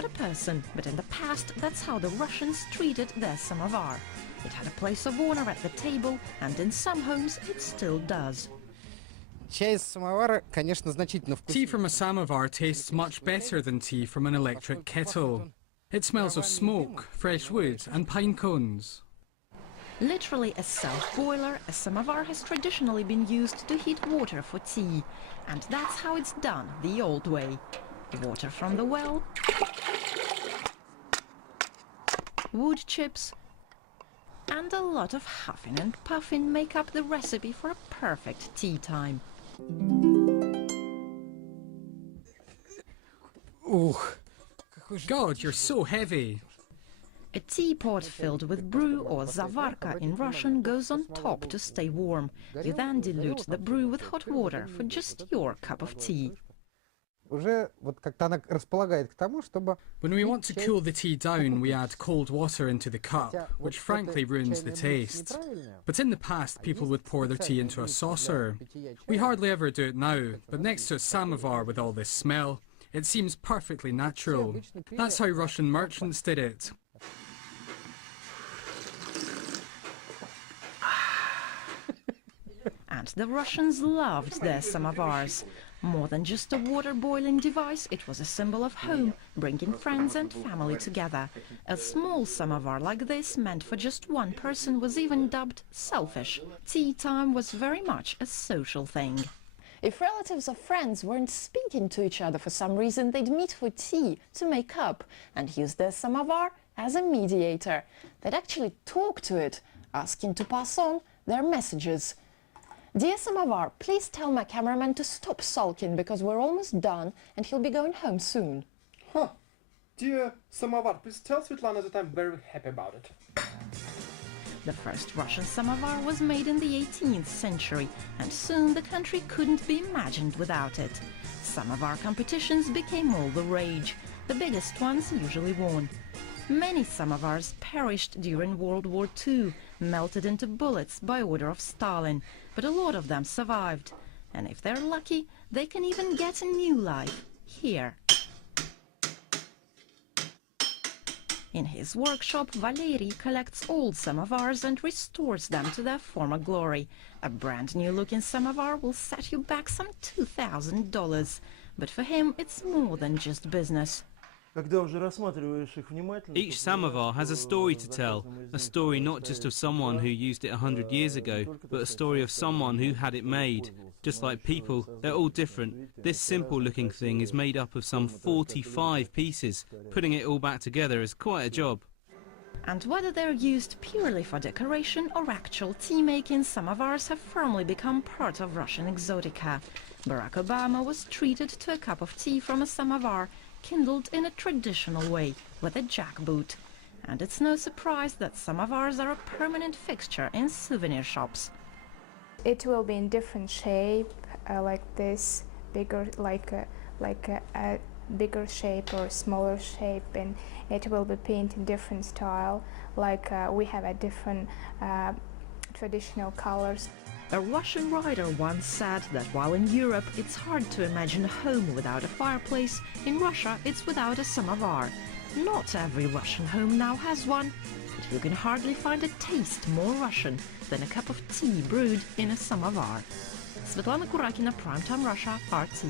not a person, but in the past that's how the Russians treated their samovar. It had a place of honor at the table, and in some homes it still does. Чай из самовара, конечно, значительно вкуснее. Tea from a samovar tastes much better than tea from an electric kettle. It smells of smoke, fresh wood and pine cones. Literally a self-boiler, a samovar has traditionally been used to heat water for tea. And that's how it's done, the old way. Water from the well, wood chips, and a lot of huffing and puffing make up the recipe for a perfect tea time. Oh, God, you're so heavy. A teapot filled with brew, or zavarka in Russian, goes on top to stay warm. You then dilute the brew with hot water for just your cup of tea. Уже вот как-то она располагает к тому, чтобы... When we want to cool the tea down, we add cold water into the cup, which frankly ruins the taste. But in the past, people would pour their tea into a saucer. We hardly ever do it now, but next to a samovar with all this smell, it seems perfectly natural. That's how Russian merchants did it. And the Russians loved their samovars. More than just a water-boiling device, it was a symbol of home, bringing friends and family together. A small samovar like this, meant for just one person, was even dubbed selfish. Tea time was very much a social thing. If relatives or friends weren't speaking to each other for some reason, they'd meet for tea to make up and use their samovar as a mediator. They'd actually talk to it, asking to pass on their messages. Dear samovar, please tell my cameraman to stop sulking because we're almost done and he'll be going home soon. Huh. Dear samovar, please tell Svetlana that I'm very happy about it. The first Russian samovar was made in the 18th century, and soon the country couldn't be imagined without it. Samovar competitions became all the rage. The biggest ones usually won. Many samovars perished during World War II, melted into bullets by order of Stalin, but a lot of them survived. And if they're lucky, they can even get a new life here. In his workshop, Valery collects old samovars and restores them to their former glory. A brand new looking samovar will set you back some $2,000. But for him, it's more than just business. Each samovar has a story to tell, a story not just of someone who used it 100 years ago, but a story of someone who had it made. Just like people, they're all different. This simple-looking thing is made up of some 45 pieces. Putting it all back together is quite a job. And whether they're used purely for decoration or actual tea-making, samovars have firmly become part of Russian exotica. Barack Obama was treated to a cup of tea from a samovar, kindled in a traditional way, with a jackboot. And it's no surprise that samovars are a permanent fixture in souvenir shops. It will be in different shape, like this, bigger, like a bigger shape or smaller shape, and it will be painted in different style, like we have a different traditional colors. A Russian writer once said that while in Europe it's hard to imagine a home without a fireplace, in Russia it's without a samovar. Not every Russian home now has one, but you can hardly find a taste more Russian than a cup of tea brewed in a samovar. Svetlana Kurakina, Primetime Russia, RT.